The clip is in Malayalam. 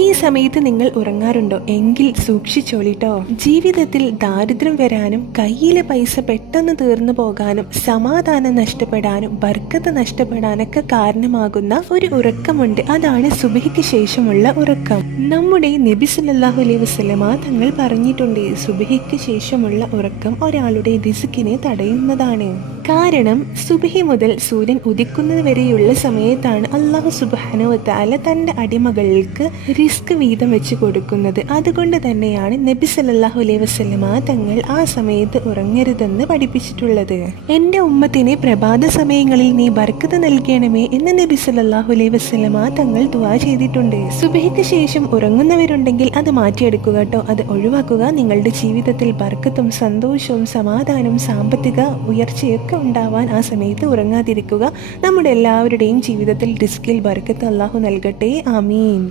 ഈ സമയത്ത് നിങ്ങൾ ഉറങ്ങാറുണ്ടോ? എങ്കിൽ സൂക്ഷിച്ചോളിട്ടോ. ജീവിതത്തിൽ ദാരിദ്ര്യം വരാനും കയ്യിലെ പൈസ പെട്ടെന്ന് തീർന്നു പോകാനും സമാധാനം നഷ്ടപ്പെടാനും ബർക്കത്ത് നഷ്ടപ്പെടാനൊക്കെ കാരണമാകുന്ന ഒരു ഉറക്കമുണ്ട്. അതാണ് സുബഹിക്ക് ശേഷമുള്ള ഉറക്കം. നമ്മുടെ നബി സല്ലല്ലാഹു അലൈഹി വസല്ലമ തങ്ങൾ പറഞ്ഞിട്ടുണ്ട്, സുബഹിക്ക് ശേഷമുള്ള ഉറക്കം ഒരാളുടെ റിസ്കിനെ തടയുന്നതാണ്. കാരണം സുബഹി മുതൽ സൂര്യൻ ഉദിക്കുന്നത് വരെയുള്ള സമയത്താണ് അല്ലാഹു സുബ്ഹാനഹു വ തആല തൻ്റെ അടിമകൾക്ക് റിസ്ക് വീതം വെച്ച് കൊടുക്കുന്നത്. അതുകൊണ്ട് തന്നെയാണ് നബി സല്ലല്ലാഹു അലൈഹി വസല്ലമ തങ്ങൾ ആ സമയത്ത് ഉറങ്ങരുതെന്ന് പഠിപ്പിച്ചിട്ടുള്ളത്. എൻ്റെ ഉമ്മത്തിനെ പ്രഭാത സമയങ്ങളിൽ നീ ബർക്കത്ത് നൽകണമേ എന്ന് നബി സല്ലല്ലാഹു അലൈഹി വസല്ലമ തങ്ങൾ ദുആ ചെയ്തിട്ടുണ്ട്. സുബഹിക്ക് ശേഷം ഉറങ്ങുന്നവരുണ്ടെങ്കിൽ അത് മാറ്റിയെടുക്കുക കേട്ടോ, അത് ഒഴിവാക്കുക. നിങ്ങളുടെ ജീവിതത്തിൽ ബർക്കത്തും സന്തോഷവും സമാധാനവും സാമ്പത്തിക ഉയർച്ചയൊക്കെ ഉണ്ടാവാൻ ആ സമയത്ത് ഉറങ്ങാതിരിക്കുക. നമ്മുടെ എല്ലാവരുടെയും ജീവിതത്തിൽ റിസ്കിൽ ബർക്കത്ത് അല്ലാഹു നൽകട്ടെ. ആമീൻ.